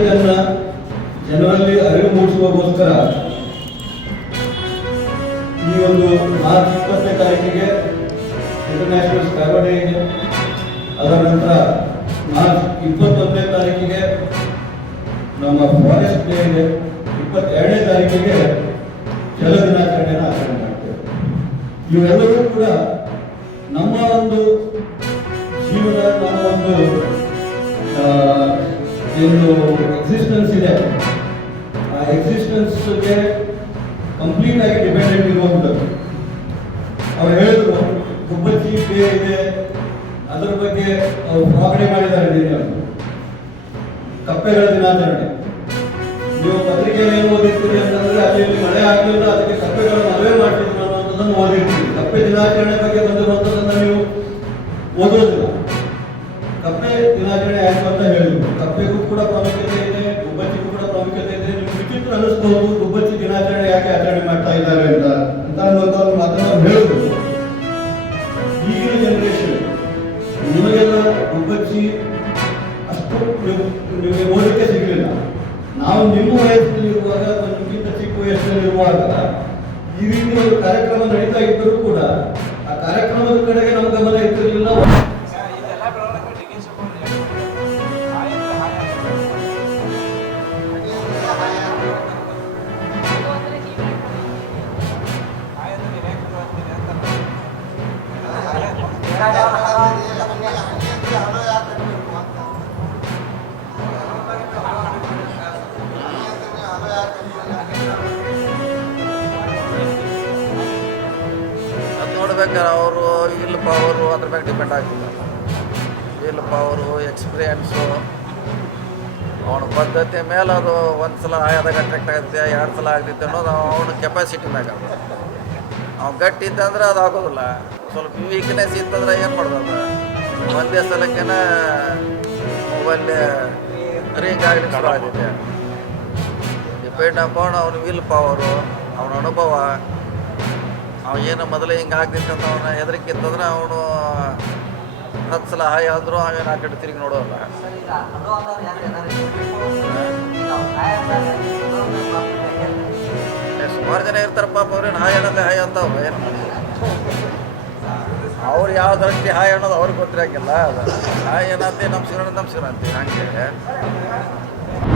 ಅವಶ್ಯಕತೆಯನ್ನು ಜನರಲ್ಲಿ ಅರಿವು ಮೂಡಿಸುವಗೋಸ್ಕರ ಈ ಒಂದು ಮಾರ್ಚ್ 20ನೇ ತಾರೀಕಿಗೆ ಇಂಟರ್ನ್ಯಾಷನಲ್ ಸ್ಕೈವರ್ ಡೇ ಇದೆ. ಅದರ ನಂತರ ಮಾರ್ಚ್ 21ನೇ ತಾರೀಕಿಗೆ ನಮ್ಮ ಫಾರೆಸ್ಟ್ ಡೇ ಇದೆ. 22ನೇ ತಾರೀಕಿಗೆ ಜಲ ದಿನಾಚರಣೆಯನ್ನು ಆಚರಣೆ ಮಾಡ್ತೇವೆ. ಇವೆಲ್ಲವೂ ಕೂಡ ನಮ್ಮ ಒಂದು ಜೀವನ, ನಮ್ಮ ಒಂದು ಏನು ಎಕ್ಸಿಸ್ಟೆನ್ಸ್ ಇದೆ, ಆ ಎಕ್ಸಿಸ್ಟೆನ್ಸ್ಗೆ ಕಂಪ್ಲೀಟ್ ಆಗಿ ಡಿಪೆಂಡೆಂಟ್ ಇರುವಂಥದ್ದು. ಅವ್ರು ಹೇಳಿದ್ರು ಗುಬ್ಬಚ್ಚಿ ಪೇ ಇದೆ, ಅದರ ಬಗ್ಗೆ ಅವರು ಪ್ರಾರ್ಥನೆ ಮಾಡಿದ್ದಾರೆ. ನಿನ್ನೆ ಕಪ್ಪೆಗಳ ದಿನಾಚರಣೆ ನೀವು ಪತ್ರಿಕೆಯಲ್ಲಿ ಏನು ಓದಿರ್ತೀರಿ ಅಂತಂದ್ರೆ ಅಲ್ಲಿ ಮಳೆ ಆಗಲಿಲ್ಲ, ಅದಕ್ಕೆ ಕಪ್ಪೆಗಳ ಮದುವೆ ಮಾಡ್ತಿದ್ರು ಅನ್ನೋದನ್ನು ಓದಿರ್ತೀರಿ. ಕಪ್ಪೆ ದಿನಾಚರಣೆ ಬಗ್ಗೆ ಬಂದಿರುವಂಥದ್ದನ್ನು ನೀವು ಓದೋದಿಲ್ಲ. ಕಪ್ಪೆ ದಿನಾಚರಣೆ ಆಯ್ತು ಅಂತ ಹೇಳಿದ್ರು. ಕಪ್ಪೆಗೂ ಕೂಡ ಪ್ರಾಮುಖ್ಯತೆ ಇದೆ, ಗುಬ್ಬಚ್ಚಿಗೂ ಕೂಡ ಪ್ರಾಮುಖ್ಯತೆ ಇದೆ. ನೀವು ವಿಚಿತ್ರ ಅನಿಸ್ಬಹುದು ಗುಬ್ಬಚ್ಚಿ ದಿನಾಚರಣೆ ಯಾಕೆ ಆಚರಣೆ ಮಾಡ್ತಾ ಇದ್ದಾರೆ ಅಂತ ಅನ್ನುವಂಥ ಒಂದು ಮಾತನ್ನು ಹೇಳಿದ್ರು. ಈಗಿನ ಜನರೇಷನ್ ನಿಮಗೆಲ್ಲ ಗುಬ್ಬಚ್ಚಿ ಅಷ್ಟು ನಿಮಗೆ ನೋಡಲಿಕ್ಕೆ ಸಿಗಲಿಲ್ಲ. ನಾವು ನಿಮ್ಮ ವಯಸ್ಸಿನಲ್ಲಿರುವಾಗ ಅಥವಾ ನಿಮಗಿಂತ ಚಿಕ್ಕ ವಯಸ್ಸಿನಲ್ಲಿರುವಾಗ ಈ ರೀತಿ ಒಂದು ಕಾರ್ಯಕ್ರಮ ನಡೀತಾ ಇದ್ದರೂ ಕೂಡ ಆ ಕಾರ್ಯಕ್ರಮದ ಕಡೆಗೆ ನಮ್ಮ ಗಮನ ಇರ್ತಿರಲಿಲ್ಲ. ನೋಡ್ಬೇಕಾದ್ರೆ ಅವರು ವಿಲ್ ಪವರು ಅದ್ರ ಮೇಲೆ ಡಿಪೆಂಡ್ ಆಗ್ತಿಲ್ಲ. ವಿಲ್ ಪವರು, ಎಕ್ಸ್ಪೀರಿಯನ್ಸು, ಅವನ ಪದ್ಧತಿ ಮೇಲೆ ಅದು ಒಂದು ಸಲ ಆದಾಗ ಅಟ್ರಾಕ್ಟ್ ಆಗುತ್ತೆ, 2 ಸಲ ಆಗ್ತೈತೆ ಅನ್ನೋದು ಅವನ ಕೆಪಾಸಿಟಿ ಮ್ಯಾಗ. ಅವ್ನು ಗಟ್ಟಿ ಇದ್ದಂದ್ರೆ ಅದು ಆಗೋದಿಲ್ಲ. ಸ್ವಲ್ಪ ವೀಕ್ನೆಸ್ ಇತ್ತಂದ್ರೆ ಏನು ಮಾಡೋದು, ಒಂದೇ ಸಲಕ್ಕೇನ ಮೊಬೈಲ್ ರಿಂಗ್ ಆಗಲಿಕ್ಕೆ ಶುರು ಆಗಿದೆ. ಡಿಪೆಂಡ್ ಅಪಾನ್ ಅವನ ವಿಲ್ ಪವರು, ಅವನ ಅನುಭವ. ಅವ ಏನು ಮೊದಲೇ ಹಿಂಗೆ ಆಗ್ತಿತ್ತು ಅಂತ ಅವನ ಹೆದರಿಕಿತ್ತಂದ್ರೆ ಅವನು 10 ಸಲ ಹಾಯ್ ಆದರೂ ಅವೇನು ಆ ಕಡೆ ತಿರುಗಿ ನೋಡೋಲ್ಲ. ಸುಮಾರು ಜನ ಇರ್ತಾರೆ ಪಾಪ, ಅವ್ರೇನು ಹಾಯ್ ಅನ್ನೋದೇ ಹಾಯ್ ಅಂತಾವ. ಏನು ಅವ್ರು ಯಾವ ದೃಷ್ಟಿ ಹಾಯ್ ಅನ್ನೋದು ಅವ್ರಿಗೆ ಗೊತ್ತಿರಂಗಿಲ್ಲ. ಅದು ಹಾಯ್ ಏನಂತೆ ನಮಸ್ಕಾರ ಅಂತೀವಿ. ಹಂಗೆ